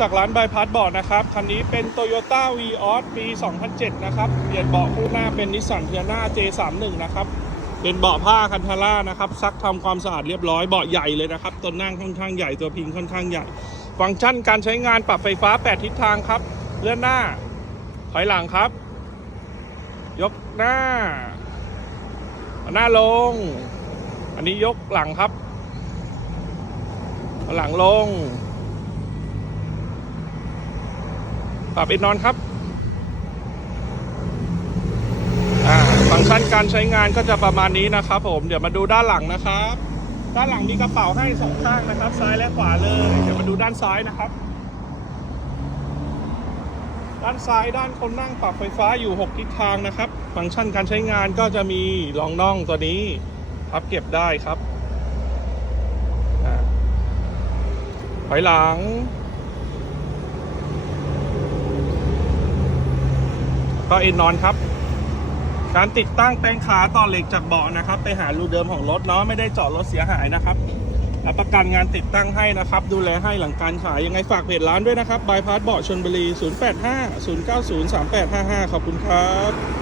จากร้านบายพาสบอร์ดนะครับคันนี้เป็น Toyota v ีออสปี 2007 นะครับเปลี่ยนเบาะคู่หน้าเป็นนิสสันเทียนา J31 นะครับเป็นเบาะผ้าคันทาร่านะครับซักทำความสะอาดเรียบร้อยเบาะใหญ่เลยนะครับตัวนั่งค่อนข้างใหญ่ตัวพิงค่อนข้างใหญ่ ฟังก์ชันการใช้งานปรับไฟฟ้า 8 ทิศทางครับ เลื่อนหน้า ถอยหลังครับ ยกหน้า หน้าลง อันนี้ยกหลังครับ หลังลง ปรับเอนนอนครับอ่าฟังก์ชันการใช้งานก็จะประมาณนี้นะครับ ผมเดี๋ยวมาดูด้านหลังนะครับ ด้านหลังมีกระเป๋าให้สองข้างนะครับ ซ้ายและขวาเลย เดี๋ยวมาดูด้านซ้ายนะครับ ด้านซ้ายด้านคนนั่งปรับไฟฟ้าอยู่ 6 ทิศทางนะครับ ฟังก์ชันการใช้งานก็จะมีรองน่องตัวนี้พับเก็บได้ครับอ่าถอยหลัง ก็เอ็นนอนครับ การติดตั้งแปลงขาต่อเหล็กจากเบาะนะครับ ไปหารูเดิมของรถเนาะไม่ได้เจาะรถเสียหายนะครับรับประกันงานติดตั้งให้นะครับ ดูแลให้หลังการขายยังไงฝากเพจร้านด้วยนะครับบายพาสเบาะชนบุรี 085 090 3855 ขอบคุณครับ